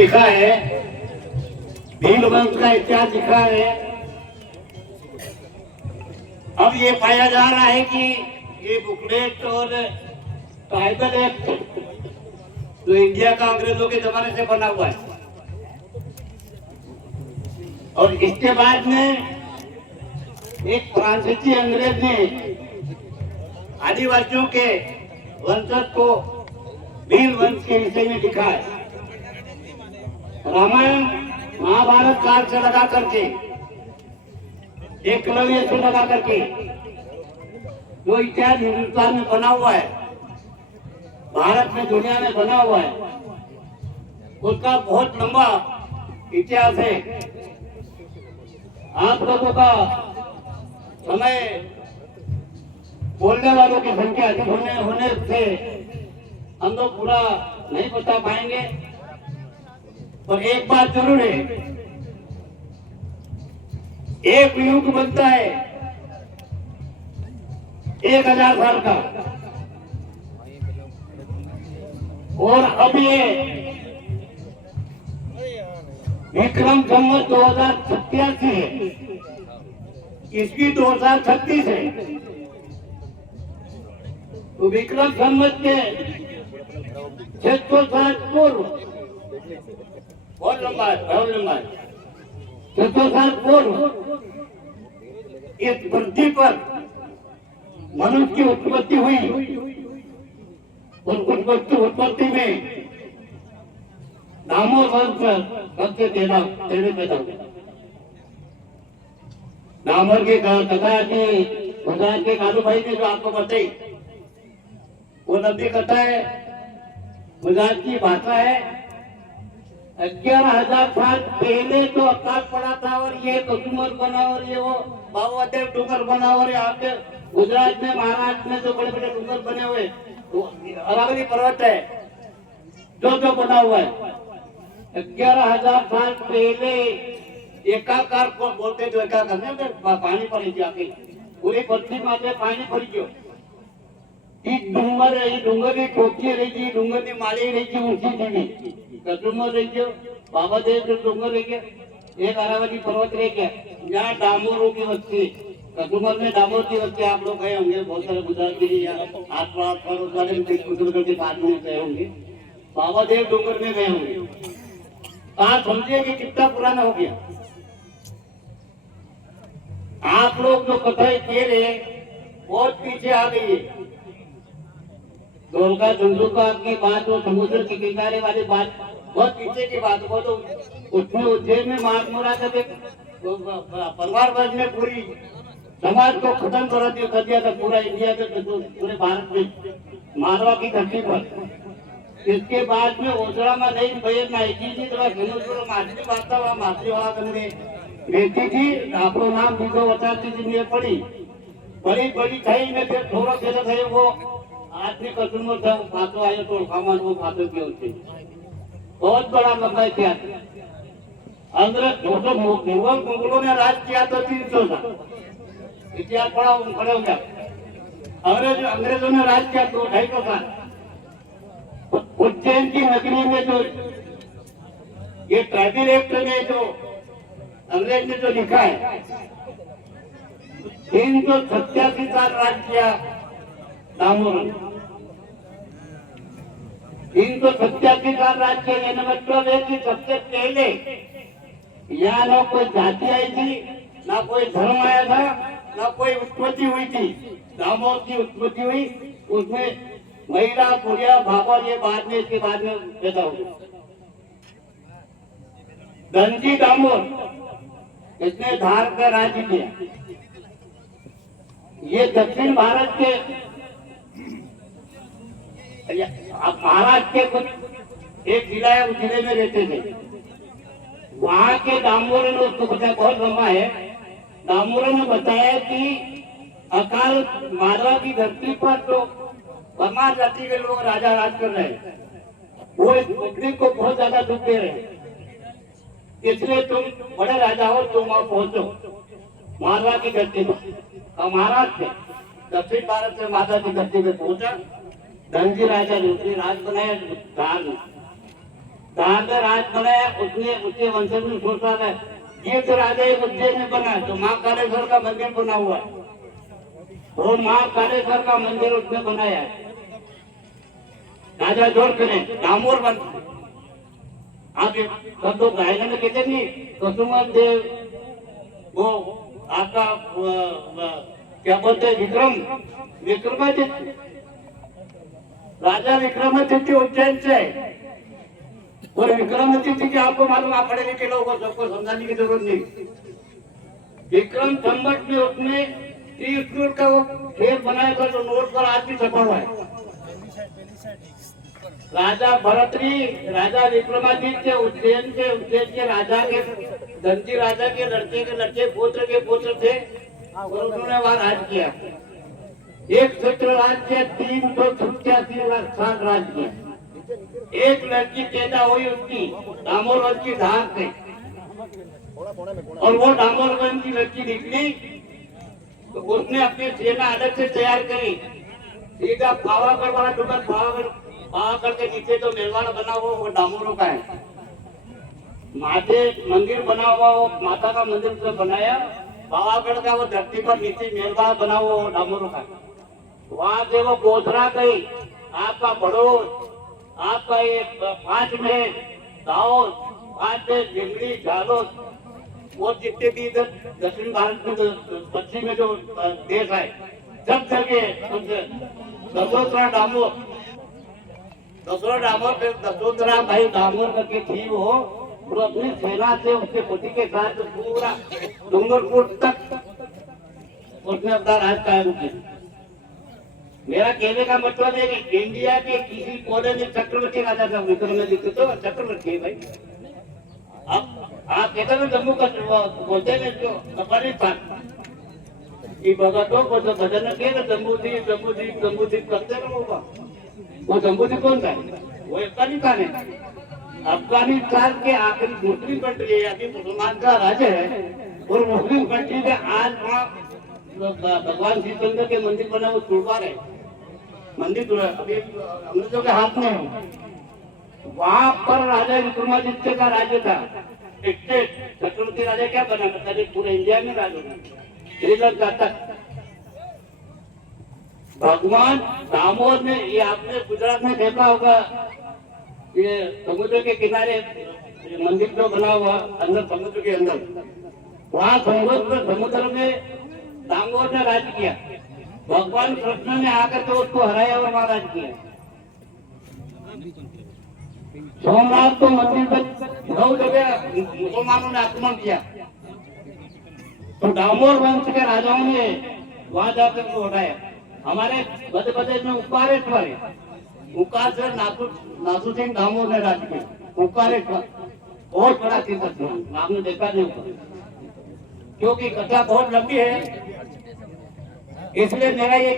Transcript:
लिखा है, भील वंश का इतिहास लिखा है। अब ये पाया जा रहा है कि ये बुकलेट और ट्राइबल एक्ट जो इंडिया का अंग्रेजों के जमाने से बना हुआ है, और इसके बाद में एक फ्रांसीसी अंग्रेज ने आदिवासियों के वंशज को भील वंश के विषय में लिखा है। रामायण महाभारत काल से लगा करके, एकलव्य से लगा करके जो इतिहास हिंदुस्तान में बना हुआ है, भारत में, दुनिया में बना हुआ है, उसका बहुत लंबा इतिहास है। आप लोगों का समय, बोलने वालों की संख्या अधिक होने से हम लोग पूरा नहीं बता पाएंगे, पर एक बात जरूर है, एक युग बनता है 1000 साल का, और अब ये विक्रम संवत 2087 है, इसकी 2036 है। तो विक्रम संवत के 600 साल पूर्व, बहुत लंबा है, बहुत लंबा है, 600 साल पूर्व इस पृथ्वी पर मनुष्य की उत्पत्ति हुई, और उत्पत्ति में दामोर वंश सबसे तेरे पैदा हुए। दामोर की कथा की गुजरात के कालू भाई ने जो आपको बताई, वो लंबी कथा है, गुजरात की भाषा है। 11,000 साल पहले तो अकाल पड़ा था, और ये कसूमर बना, और ये वो बाबादेव डूंगर बना, और यहाँ पे गुजरात में, महाराष्ट्र में जो बड़े बड़े डूंगर बने हुए, तो अरावली पर्वत है जो बना हुआ है। 11,000 साल पहले एकाकार को बोलते, जो एकाकार नहीं, पानी पड़ी जाके पूरी पृथ्वी में पानी पड़ी गयो। डूंगर की टोपी रही थी, डूंगर की माली रही थी, ऊंची थी, कसूमर रही गयो, बाबादेव जो डूंगर रह गया, एक अरावली पर्वत रह गया, यहाँ डामोरों की वस्ती, कसूमर में डामोर की वस्ती। आप लोग गए होंगे, बहुत सारे गुजराती आस-पास पड़ोस वाले के साथ में गए होंगे, बाबादेव डूंगर में गए होंगे। आप समझिए कि कितना पुराना हो गया। आप लोग जो कथाएं कह रहे बहुत पीछे आ गई है। दोलका धंधुका की बात, वो समुद्र के किनारे वाली बात बहुत पीछे की बात, वो तो उसमें उज्जैन में मारा था, परिवार वर्ग ने पूरी समाज को खत्म कर दिया था, पूरा इंडिया के, पूरे भारत में, मालवा की धरती पर। इसके बाद में ओसड़ा में नहीं भैया माइकी थी, तो माछली बांधता हुआ माछली वाला करने रहती थी। आपको नाम बीजो बताती थी, पड़ी बड़ी थी में, फिर थोड़ा देर थे वो आदमी कसूमर था, फांसो आयो तो सामान वो फांसो के होते, बहुत बड़ा लंबा इतिहास। अंग्रेज मुगलों ने राज किया तो 300 साल, इतिहास पढ़ा खड़े हो गया। अंग्रेजों ने राज किया तो 250 साल। उज्जैन की नगरी में जो ये ट्राइबल एक्ट में जो अंग्रेज ने जो लिखा है, 387 साल राज किया दामोर, 387 साल राज किया। यानी मतलब है कि सबसे पहले यहाँ ना कोई जाति आई थी, ना कोई धर्म आया था, ना कोई उत्पत्ति हुई थी। दामोर की उत्पत्ति हुई, उसमें महिला, पुरिया, भाबर, ये बाद में, इसके बाद में पैदा हो गया। धनजी दामोर, इसने धार का राज्य किया। ये दक्षिण भारत के, महाराष्ट्र के कुछ एक जिला है, उस जिले में रहते थे। वहां के दामोर ने उसको बताया, बहुत लंबा है, दामोर ने बताया कि अकाल मालवा की धरती पर तो परमार जाति के लोग राजा राज कर रहे हैं, वो इस पृथ्वी को बहुत ज्यादा दुख दे रहे हैं, इसलिए तुम बड़े राजा हो, तुम वहां पहुंचो मालवा की धरती पर। महाराष्ट्र से दक्षिण भारत से मालवा की धरती में पहुंचा। धनजी राजा ने उसने राज बनाया धार में। जहाँ पे राज बनाया उसने उसके वंशज में सोचा है ये तो राजा एक उज्जैन में बना है, तो माँ कालेश्वर का मंदिर बना हुआ है, वो माँ कालेश्वर का मंदिर उसने बनाया है। राजा जोर करे डामोर बन आप सब लोग गायन में कहते नहीं कसुमत देव वो आपका क्या बोलते हैं विक्रमादित्य राजा विक्रमादित्य उज्जैन से है। और विक्रमादित्य की आपको मालूम, आप पढ़े लिखे लोगों को सबको समझाने की जरूरत नहीं। विक्रम संवत में उसने 30 करोड़ का वो खेल बनाया था जो नोट पर आज भी छपा हुआ है। राजा भरतरी राजा विक्रमादित्य उज्जैन के राजा के दंती राजा के लड़के पुत्र थे और उन्होंने वहां राज किया। एक क्षेत्र राज किया, 386 साल राज किया। एक लड़की पैदा हुई उसकी दामोदर की धार से, और वो दामोदर की लड़की निकली तो उसने अपनी सेना अलग से तैयार करी। सीधा पावागढ़ वाला डूबल पावागढ़ के नीचे जो मेलवाड़ा बना हुआ वो दामोदर का है। माथे मंदिर बना हुआ वो माता का मंदिर उसने बनाया। पावागढ़ का वो धरती पर नीचे मेलवाड़ा बना हुआ वो दामोदर का। वहां से वो गोधरा गई, आपका बड़ोद, आपका ये 5 में दाऊद, 5 में जिंगड़ी झालोद, वो जितने भी इधर दक्षिण भारत में पश्चिम में जो देश है सब जगह दसोदरा भाई दामोदर करके थी वो अपनी सेना से उसके पति के साथ पूरा डूंगरपुर तक उसने अपना राज कायम किया। मेरा कहने का मतलब है कि इंडिया के किसी कोने में चक्रवर्ती राजा का विक्रमादित्य तो चक्रवर्ती है भाई। अब आप कहते हैं जम्मू का बोलते हैं जो अफगानिस्तान ये भगतों को जो भजन किए ना जम्बूदीप करते ना वो जम्बूदीप कौन था? वो अफगानिस्तान है। अफगानिस्तान के आखिरी मुस्लिम कंट्री है, अभी मुसलमान का राज्य है और मुस्लिम कंट्री में आज वहाँ भगवान श्री चंद्र के मंदिर बना वो तुड़वार है मंदिर अभी अंग्रेजों के हाथ में है। वहां पर राजा विक्रमादित्य का राज्य था। चक्रवर्ती राजा क्या बना करता है पूरे इंडिया में राज होना, श्रीलंका तक। भगवान दामोदर ने ये आपने गुजरात में देखा होगा, ये समुद्र के किनारे मंदिर जो बना हुआ अंदर समुद्र के अंदर, वहाँ समुद्र में दामोदर ने राज किया। भगवान कृष्ण ने आकर के उसको हराया और वहां राज किया। सोमनाथ को मंदिर पर 9 जगह मुसलमानों ने आक्रमण किया, तो दामोदर वंश के राजाओं ने वहां जाकर उसको हटाया। हमारे मध्य प्रदेश में उकारेश्वर है, उकारेश्वर नासू सिंह दामोदर ने राज किया। उकारेश्वर बहुत बड़ा तीर्थ स्थान, आपने देखा नहीं होगा क्योंकि कथा बहुत लंबी है, इसलिए मेरा ये